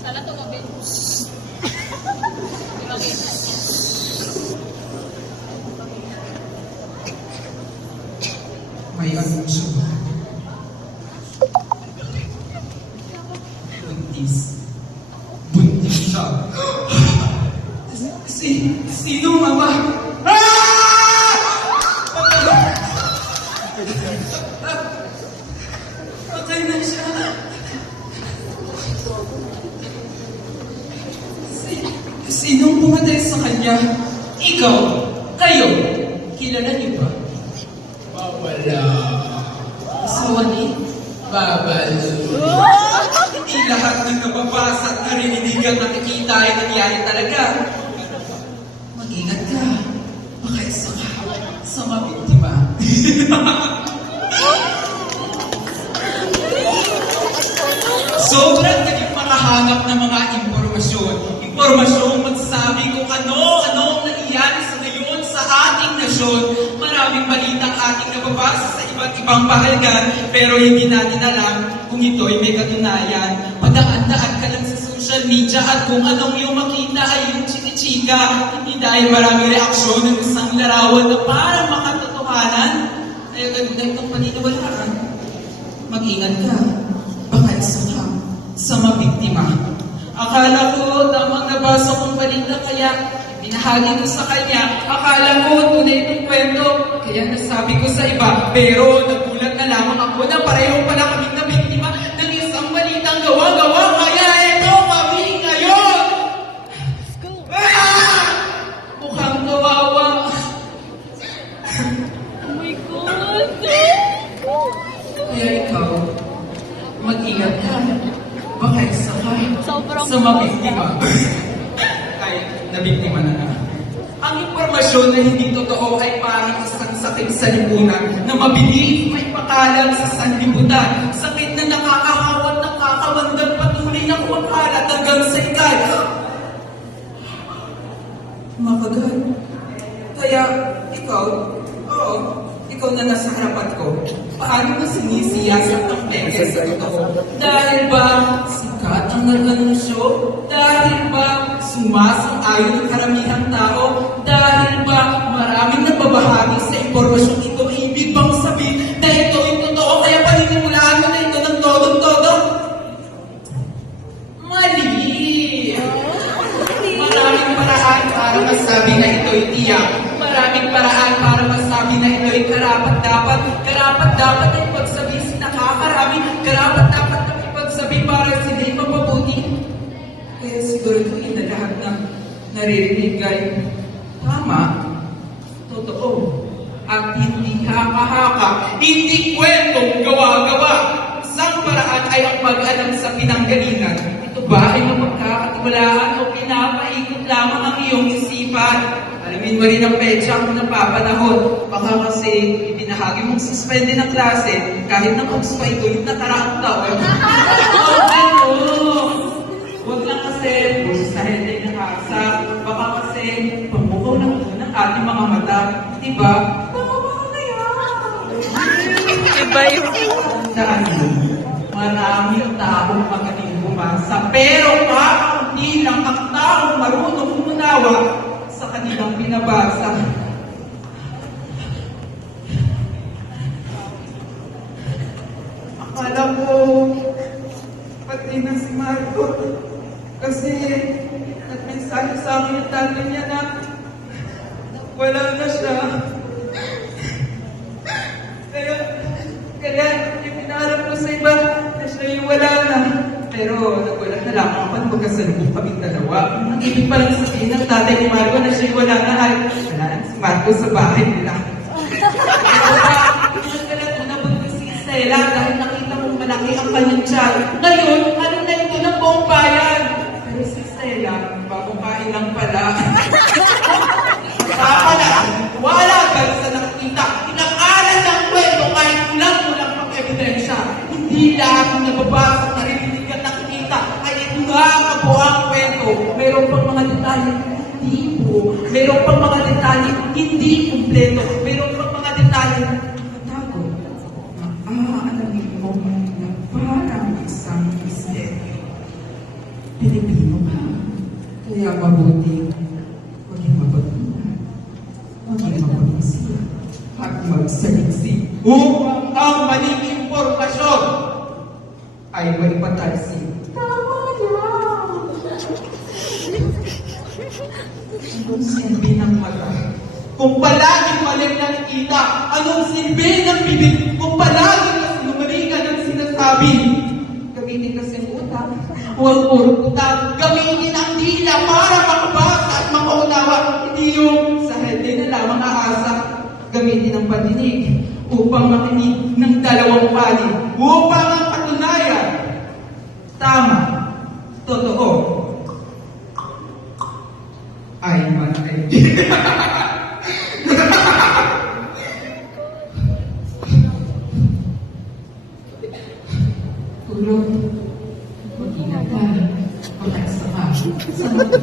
Sana tumabi. May anunsyo. Buntis. Buntis siya. Sino, Mama? Patay na siya. Sinong pumatay sa kanya? Ikaw? Kayo? Kilala niyo ba? Wala. Sorry? Babalo. Hindi lahat ng nababasa at narinig ang nakikita ay nangyari talaga. Mag-ingat ka. Baka isa ka sa mabiktima. Sobrang naging makahanap ng mga impormasyon. Impormasyong magsasabi kung ano ang nangyayari sa ngayon sa ating nasyon. Maraming balitang ating nababasa sa iba't ibang pahalgan, pero hindi natin alam kung ito'y may katunayan. Padaan-daan ka lang sa social media at kung anong iyong makita ay yung chika-chika. Hindi dahil maraming reaksyon ng isang larawan na parang makatotohanan. Ay, ganitong paniniwalaan. Mag-ingat ka. Baka isa ka sa mabiktima. Akala ko tamang nabasa kong balita kaya binahagi ko sa kanya. Akala ko tunay itong kwento kaya nasabi ko sa iba. Pero nagulat na lamang ako na pareho pala kaming nabiktima ng isang balitang gawa-gawa. Kaya ito kami ngayon! Mukhang kawawa. Oh my God! Kaya ikaw, mag-ingat ka. Baka isa ka Sobrang sa mabiktima. Ay, nabiktima na nga. Ang impormasyon na hindi totoo ay parang isang sakit sa lipunan na mabilis may pakalat sa sanlibutan. Sakit na nakakahawa at nakakawandang patuloy na kumakalat hanggang sa ikay. Makagal. Kaya, ikaw na nasa harapan ko. Paano mo sinisiyasat ang peke sa totoo? Dahil ba sikat ang nag-anunsyo? Dahil ba sumasang-ayon ang karamihang tao? Dahil ba maraming nagbabahagi sa impormasyong ito? Ibig bang sabihin na ito ay totoo? Kaya paninimulaan mo na ito ng todong-todo? Mali! Maraming paraan para masabi na ito'y tiyak. Maraming paraan para masabi na ito'y karapat-dapat. Karapat-dapat ay pagsabi si nakakarami. Karapat-dapat ang ipagsabi para sila'y mapabuti. Kaya siguro ito na lahat ng naririnig ay tama, totoo, at hindi haka-haka, hindi kwentong gawa-gawa. Isang paraan ay ang pag-alam sa pinanggalingan. Ito ba ay mapagkakatiwalaan o pinapaikot lamang ang iyong isipan? Alamin mo rin ang petsa kung napapanahon. Baka kasi ibinahagi mong suspende ng klase kahit na kung sa ito yung nakaraang taon. Huwag lang kasi sa heading na kasa. Baka kasi pamukaw lang ito ng ating mga mata. Diba? Pamukaw na yan! Iba yung... Tandaan mo, maraming taong magaling bumasa. Pero hindi lang ang taong marunong umunawa sa kanilang binabasa. Akala ko, pati na si Marco. Kasi, nagmensahe sa akin yung tatay niya na wala na siya. Kaya, yung pinaharap ko sa iba, na siya yung wala na. Pero, nagwala na lang ako at magkasalubong kaming dalawa. Ang ibig palang sabihin ng tatay ni Marco na siya yung wala na ay wala na si Marco sa bahay nila. Nabuntis si Stella dahil nakita mong malaki ang kanyang tiyan. Ngayon, ano na ito ng buong bayan? Pero si Stella, bababae lang pala. Pala, wala ka sa nakikita. Pinakalan ng kwento kahit kulang-kulang pang ebidensya. Hindi lahat ng nababasa, naririnig at nakikita ay ito nga ang kabuang kwento. Mayroon pang mga detalye hindi po. Mayroon pang mga detalye hindi kumpleto. Mayroon pang mga detalye nakatago. Alamin mo na parang isang misteryo. Pilipino ka. Kaya mabuti maging mapagmula. Maging mapagmasiya. At magsaliksik upang ang maling impormasyon ay maipatalsik. Tama yan! Anong silbi ng mata? Kung palaging maling nakikita, anong silbi ng bibig? Kung palaging masinungalingan ang sinasabi, gamitin kasi ang utak. Huwag puro utak. Gamitin ang dila para makabasa at makaunawa. Hindi yung sa headline na lamang aasa. Gamitin ang patinig upang makinig ng dalawang panig. Upang ang katunayan, tama, totoo, ay malaki. Tulog. Mag-ingat ka. Pagkasa ka. Sa mga